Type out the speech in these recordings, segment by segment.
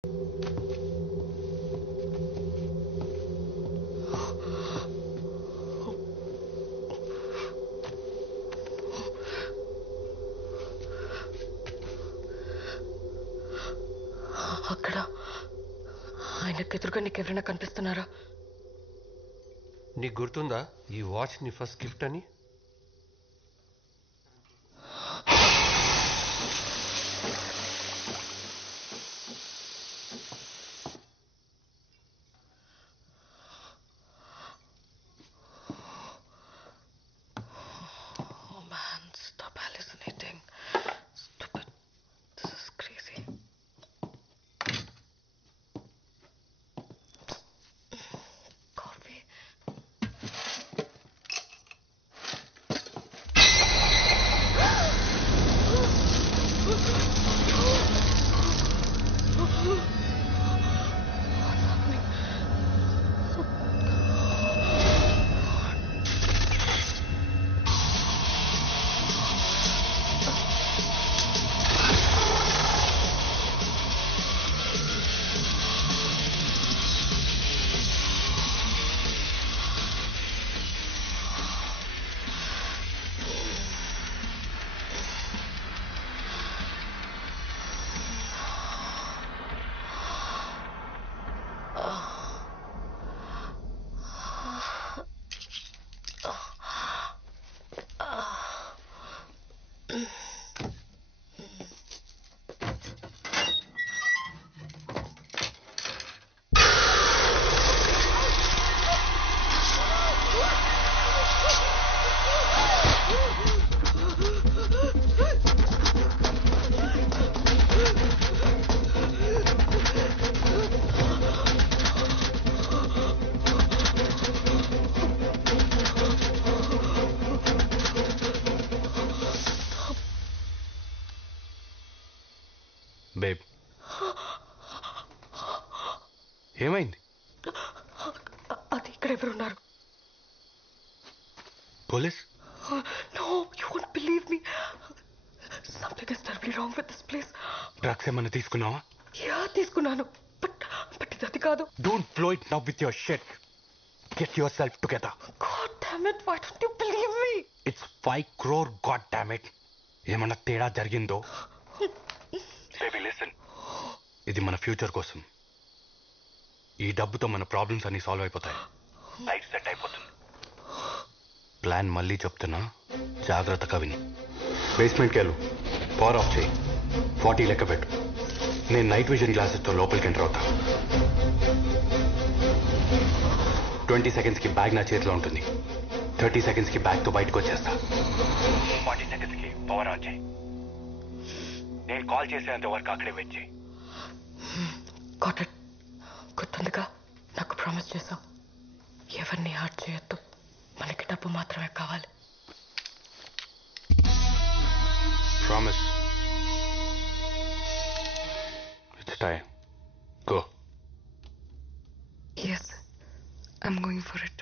అక్కడ ఆయనకు ఎదురుగా నీకెవరైనా కనిపిస్తున్నారా? నీకు గుర్తుందా ఈ వాచ్ నీ ఫస్ట్ గిఫ్ట్ అని? బేబ్, ఏమైంది? అది ఇక్కడ ఎవరున్నారు? Police? No, you won't believe me. Something is terribly wrong with this place. Drugs ఏమన్నా తీసుకున్నావా? యా, తీసుకున్నాను. బట్ ఇది అది కాదు. Don't blow it now with your shit. Get yourself together. God damn it, why don't you believe me? It's 5 crore, god damn it. ఏమన్నా తేడా జరిగిందో? Baby, listen. ఇది మన ఫ్యూచర్ కోసం. ఈ డబ్బుతో మన ప్రాబ్లమ్స్ అన్ని సాల్వ్ అయిపోతాయి. లైఫ్ సెట్ అయిపోతుంది. ప్లాన్ మళ్ళీ చెప్తున్నా, జాగ్రత్తగా విని. బేస్మెంట్కి వెళ్ళు, పవర్ ఆఫ్ చేయి, 40 లెక్క పెట్టు. నేను నైట్ విజన్ గ్లాసెస్తో లోపలికి ఎంటర్ అవుతా. 20 సెకండ్స్కి బ్యాగ్ నా చేతిలో ఉంటుంది. 30 సెకండ్స్కి బ్యాగ్తో బయటకు వచ్చేస్తా. 40 సెకండ్స్కి పవర్ ఆన్ చేయి. నేను కాల్ చేసేంత వరకు అక్కడే వెయిట్ చేయి. Got it. గుర్తుందిగా, నాకు ప్రామిస్ చేశావు, ఎవరిని హార్ట్ చేయొద్దు, మనకి డబ్బు మాత్రమే కావాలి. Promise. It's time. Go. Yes, I'm going for it.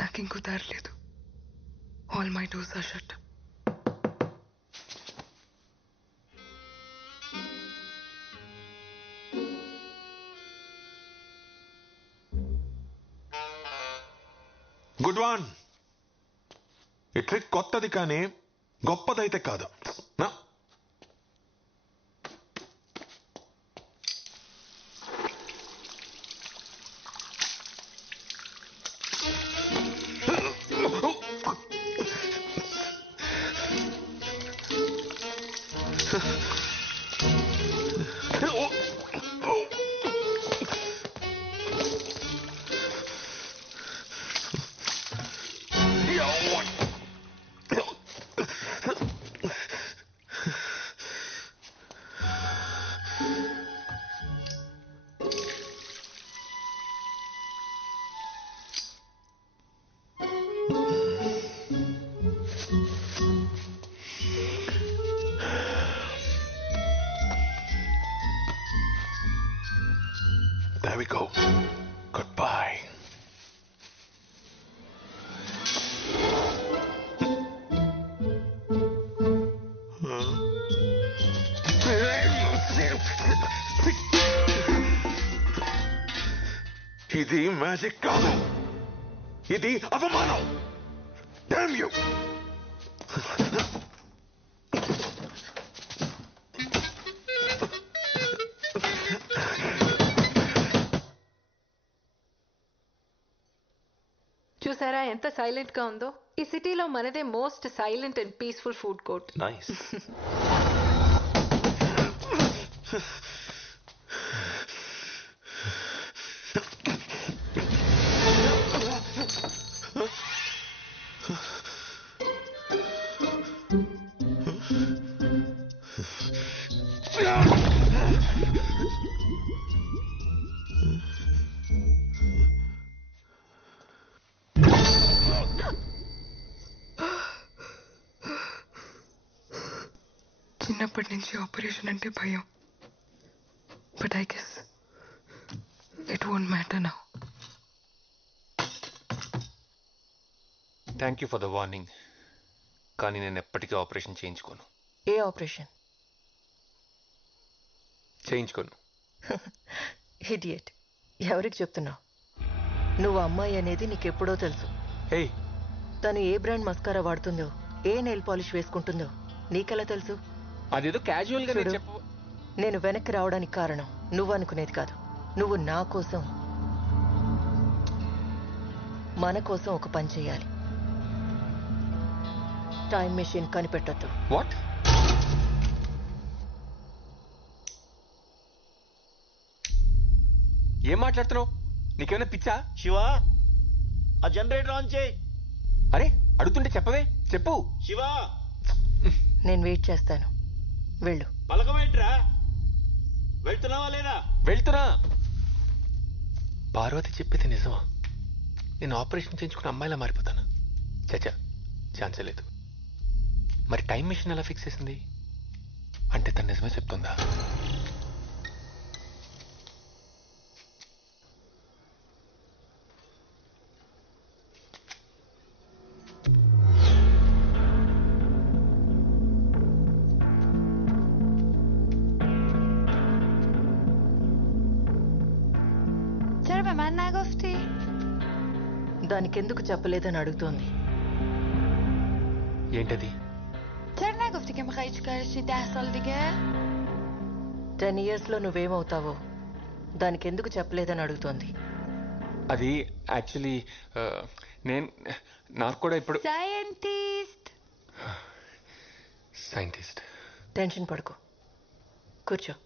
నాకింకో దారి లేదు. All my doors are shut. Good one. ఈ ట్రిక్ కొత్తది కానీ గొప్పదైతే కాదు. నా మ్యాజిక్ కాదు, ఇది అవమానం. Damn you! చూసారా ఎంత సైలెంట్ గా ఉందో? ఈ సిటీలో మనదే most silent and peaceful food court. Nice. చిన్నప్పటి నుంచి ఆపరేషన్ అంటే భయం. But I guess it won't matter now. Thank you for the warning. కానీ నేను ఎప్పటికీ ఆపరేషన్ చేయించుకోను. ఏ ఆపరేషన్? చేయించుకోను. ఇడియట్. ఎవరికి చెప్తున్నావు? నువ్వు అమ్మాయి అనేది నీకెప్పుడో తెలుసు. హే, తను ఏ బ్రాండ్ మస్కారా వాడుతుందో, ఏ నెయిల్ పాలిష్ వేసుకుంటుందో నీకెలా తెలుసు? అదేదో క్యాజువల్ గా చూడు, నేను వెనక్కి రావడానికి కారణం నువ్వు అనుకునేది కాదు. నువ్వు నా కోసం, మన కోసం ఒక పని చేయాలి. టైం మెషిన్ కనిపెట్టొద్దు. వాట్? ఏం మాట్లాడుతున్నావు? నీకేమైనా పిచ్చా? శివ, ఆ జనరేటర్ ఆన్ చేయి. అరే అడుగుతుంటే చెప్పవే, చెప్పు. శివ, నేను వెయిట్ చేస్తాను. వెళ్ళు. పలకమేంట్రా? వెళ్తున్నావా లేదా? వెళ్తున్నా. పార్వతి చెప్పేది నిజమా? నేను ఆపరేషన్ చేయించుకున్న అమ్మాయిలా మారిపోతాను? చచ్చా, ఛాన్సే లేదు. మరి టైం మిషన్ ఎలా ఫిక్స్ చేసింది? అంటే తను నిజమే చెప్తుందా? దానికెందుకు చెప్పలేదని అడుగుతోంది. ఏంటది? 10 years లో నువ్వేమవుతావో దానికెందుకు చెప్పలేదని అడుగుతోంది. అది యాక్చువల్లీ నాకు కూడా ఇప్పుడు సైంటిస్ట్. టెన్షన్ పడుకో, కూర్చో.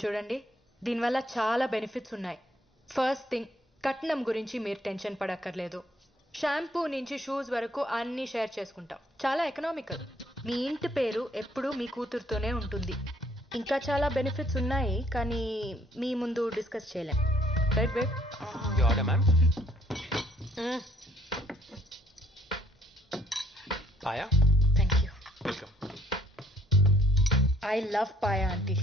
చూడండి, దీనివల్ల చాలా బెనిఫిట్స్ ఉన్నాయి. ఫస్ట్ థింగ్, కట్నం గురించి మీరు టెన్షన్ పడక్కర్లేదు. షాంపూ నుంచి షూస్ వరకు అన్నీ షేర్ చేసుకుంటాం. చాలా ఎకనామికల్. మీ ఇంటి పేరు ఎప్పుడూ మీ కూతురుతోనే ఉంటుంది. ఇంకా చాలా బెనిఫిట్స్ ఉన్నాయి, కానీ మీ ముందు డిస్కస్ చేయలేం. Right babe? Ma'am. Paya, thank you. Welcome. I love paya aunty.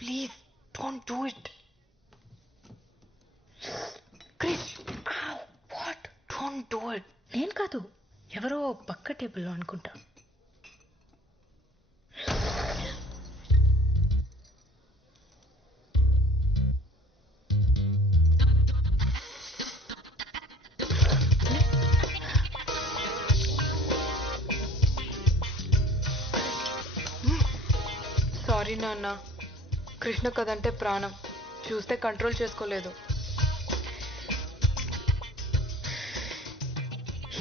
Please, don't do it. Krish, ow, what? Don't do it. నేను కాదు, ఎవరో పక్క టేబుల్లో అనుకుంటా. సారీ నాన్న, కృష్ణ కదంటే ప్రాణం. చూస్తే కంట్రోల్ చేసుకోలేదు.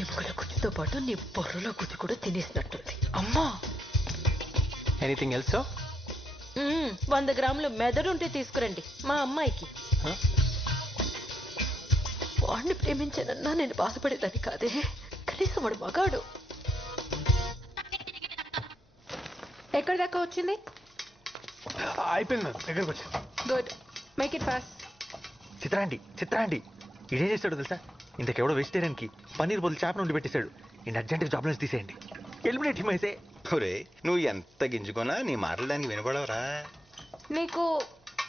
ఎముకల గుజ్జుతో పాటు నీ బొర్రలో గుజ్జు కూడా తినేసినట్టుంది. అమ్మా, ఎనీథింగ్ ఎల్స్? 100 గ్రాములు మెదడుంటే తీసుకురండి మా అమ్మాయికి. వాడిని ప్రేమించానన్నా నేను బాధపడేదాన్ని కాదే. కనీసం వాడు మగాడు. ఎక్కడి దాకా వచ్చింది? అయిపోయింది మ్యామ్, దగ్గరకు వచ్చాను. Good, make it fast. చిత్రాండి ఇదేం చేశాడు తెలుసా? ఇంతకెవడో వెజిటేరియన్కి పన్నీర్ బదులు చేప నుండి పెట్టేశాడు. ఈయన అర్జెంట్గా జాబ్ నుంచి తీసేయండి. ఎలిమినేట్ హిమైసే. ఒరే నువ్వు ఎంత గింజుకున్నా నీ మాటలు దానికి వినపడవరా? నీకు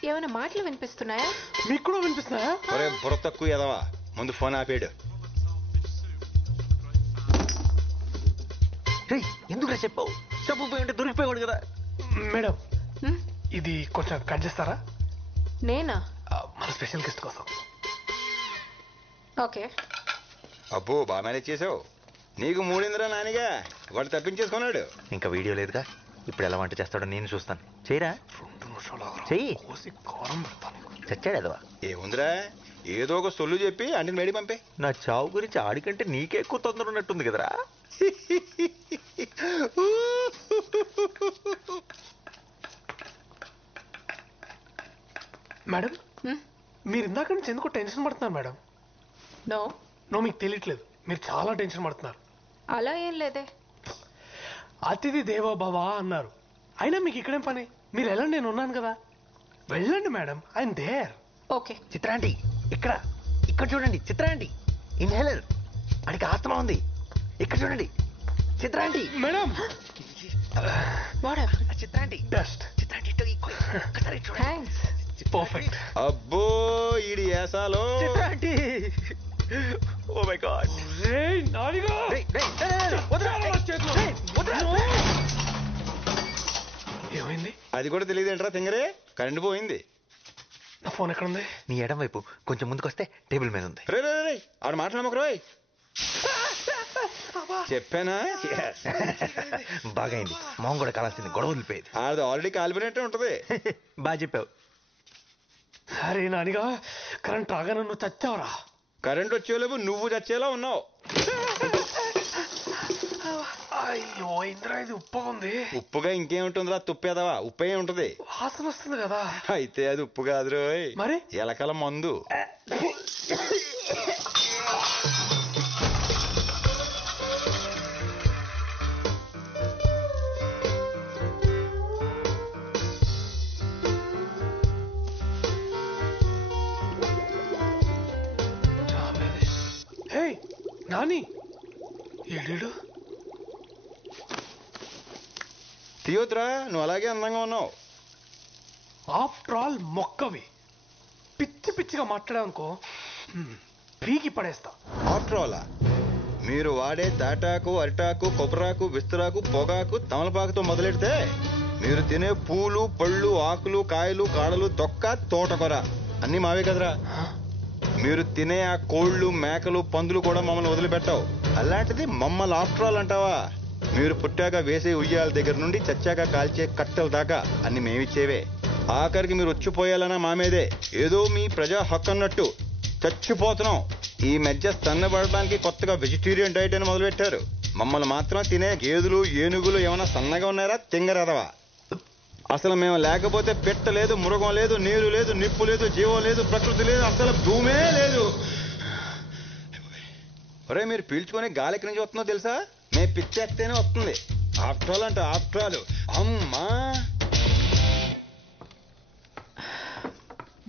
ఏమైనా మాటలు వినిపిస్తున్నాయా? మీకు కూడా వినిపిస్తున్నాయా? ఒరే బుర్ర తక్కువ ఎదవా, ముందు ఫోన్ ఆపేడు. ఎందుకు చెప్పావు? చెప్పపోయి ఉంటే దొరికిపోయాడు కదా. మేడం ఇది కొంచెం కట్ చేస్తారా? నేనా? మన స్పెషల్ గెస్ట్ కోసం. ఓకే. అబ్బో బాగా మేనేజ్ చేసావు. నీకు మూడిందిరా నానిగా, వాడు తప్పించేసుకున్నాడు. ఇంకా వీడియో లేదుగా, ఇప్పుడు ఎలా వంట చేస్తాడో నేను చూస్తాను. చేయరా? చెయ్యి. చచ్చాడు అదవా. ఏముందిరా, ఏదో ఒక సొల్లు చెప్పి అంటిని మేడి పంపే. నా చావు గురించి ఆడికంటే నీకే ఎక్కువ తొందర ఉన్నట్టుంది కదరా. మేడం మీరు ఇందాక నుంచి ఎందుకు టెన్షన్ పడుతున్నారు మేడం? నో నో, మీకు తెలియట్లేదు, మీరు చాలా టెన్షన్ పడుతున్నారు. అలా ఏం లేదే. అతిథి దేవో భవ అన్నారు, అయినా మీకు ఇక్కడేం పని? మీరు వెళ్ళండి, నేను ఉన్నాను కదా. వెళ్ళండి మేడం, ఐఎమ్ దేర్. ఓకే. చిత్రాంటి ఇక్కడ ఇక్కడ చూడండి. చిత్రాంటి ఇన్హేలర్, అడికి ఆత్మ ఉంది. ఇక్కడ చూడండి చిత్రాంటి. మేడం చిత్రాంటి బెస్ట్. చిత్రాంటి థ్యాంక్స్. పర్ఫెక్ట్. అబ్బో ఈడి ఏసాలో. చిత్రాంటి ఓ మై గాడ్. ఏమైంది? అది కూడా తెలియదేంట్రా తింగరే, కరెంట్ పోయింది. నా ఫోన్ ఎక్కడ ఉంది? నీ ఎడం వైపు కొంచెం ముందుకొస్తే టేబుల్ మీద ఉంది. రే రే రే ఆడు మాట్లాడమకు రోయ్. చెప్పానా? బాగా అయింది, మొహం కూడా కాలాల్సింది, గొడవ వదిలిపోయేది. అది ఆల్రెడీ కాలిపోయినట్టే ఉంటది. బాగా చెప్పావు. అరే నానిగా, కరెంట్ రాగానే నువ్వు చచ్చావురా. కరెంట్ వచ్చేలేవు, నువ్వు చచ్చేలా ఉన్నావు. అయ్యో ఇంద్రా, ఇది ఉప్పుగా ఉంది. ఉప్పుగా ఇంకేముంటుందిరా, తుప్పేదవా, ఉప్పే ఉంటది. వాసన వస్తుంది కదా. అయితే అది ఉప్పు కాదు రోయ్, మరి ఎలకల మందు. హే నాని, ఏడు తీయొద్దురా, నువ్వు అలాగే అందంగా ఉన్నావు. ఆఫ్టర్ ఆల్ మొక్కవి, పిచ్చి పిచ్చిగా మాట్లాడావనుకో పీకి పడేస్తా. ఆఫ్టర్ ఆల్ మీరు వాడే తాటాకు, అరిటాకు, కొబ్బరాకు, విస్తరాకు, పొగాకు, తమలపాకుతో మొదలెడితే మీరు తినే పూలు, పళ్ళు, ఆకులు, కాయలు, కాడలు, తొక్క, తోటకొర అన్నీ మావే కదరా. మీరు తినే ఆ కోళ్ళు, మేకలు, పందులు కూడా మమ్మల్ని వదిలిపెట్టావు. అలాంటిది మమ్మల్ని ఆఫ్టర్ ఆల్ అంటావా? మీరు పుట్టాక వేసే ఉయ్యాల దగ్గర నుండి చచ్చాక కాల్చే కట్టెల దాకా అన్ని మేమిచ్చేవే. ఆఖరికి మీరు వచ్చిపోయాలన్నా మా మీదే. ఏదో మీ ప్రజా హక్కు అన్నట్టు చచ్చిపోతున్నాం. ఈ మధ్య సన్నబడడానికి కొత్తగా వెజిటేరియన్ డైట్ అని మొదలుపెట్టారు. మమ్మల్ని మాత్రం తినే గేదెలు, ఏనుగులు ఏమైనా సన్నగా ఉన్నారా తింగరదవా? అసలు మేము లేకపోతే పెట్ట లేదు, మృగం లేదు, నీరు లేదు, నిప్పు లేదు, జీవం లేదు, ప్రకృతి లేదు, అసలు భూమే లేదు. ఒరే మీరు పీల్చుకొని గాలి ఎక్కడి నుంచి వస్తుందో తెలుసా? మేము పిచ్చేస్తేనే వస్తుంది. ఆఫ్టర్ ఆల్ అంటే ఆఫ్టర్ ఆల్. అమ్మా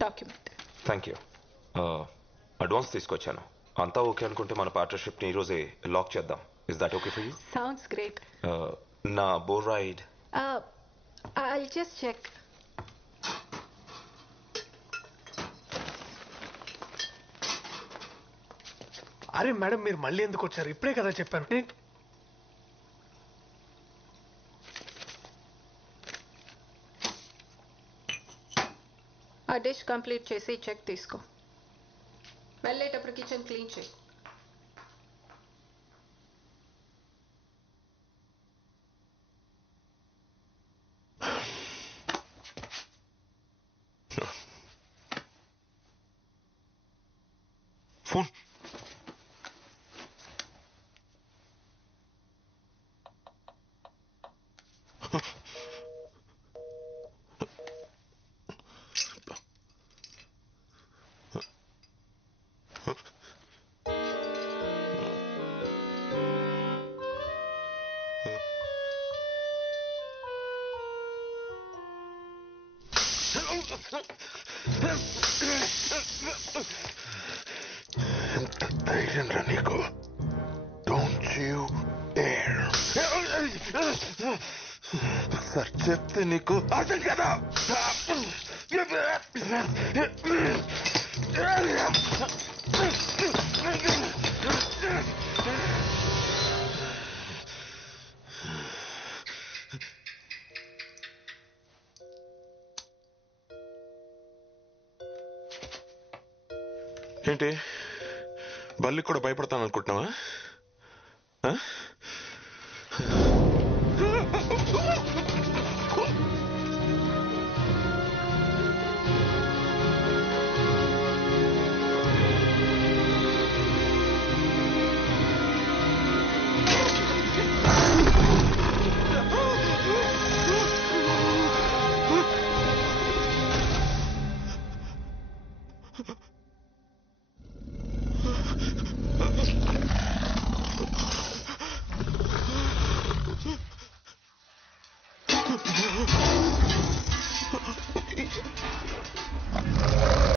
డాక్యుమెంట్. Thank you. అడ్వాన్స్ తీసుకొచ్చాను. అంతా ఓకే అనుకుంటే మన పార్ట్నర్షిప్ని ఈరోజే లాక్ చేద్దాం. Is that okay for you? Sounds great. నా బోర్ రైడ్. I'll just check. అరే మేడం, మీరు మళ్ళీ ఎందుకు వచ్చారు? ఇప్పుడే కదా చెప్పాను. ఆ డిష్ కంప్లీట్ చేసి చెక్ తీసుకో. వెళ్ళేటప్పుడు కిచెన్ క్లీన్ చేయి. ఫోన్. ఎంత ధైర్యం రా నీకు? Don't you dare. ఇంకోసారి చెప్తే నీకు అర్థం కదా. ఏంటి బల్లి కూడా భయపడతాను అనుకుంటున్నావా?